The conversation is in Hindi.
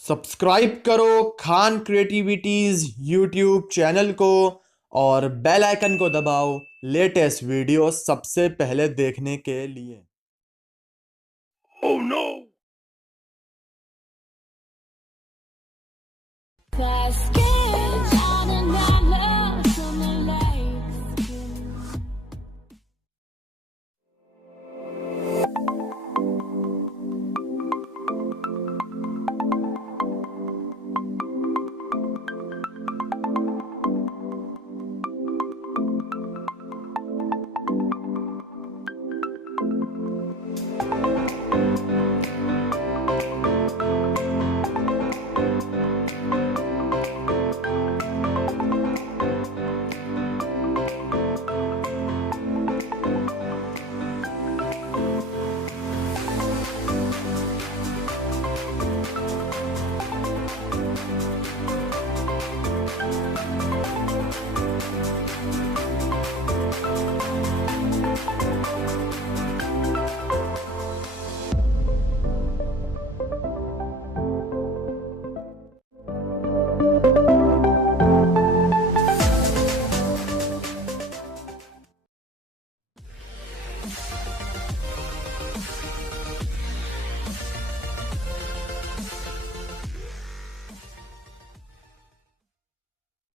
सब्सक्राइब करो खान क्रिएटिविटीज यूट्यूब चैनल को और बेल आइकन को दबाओ लेटेस्ट वीडियो सबसे पहले देखने के लिए। Class.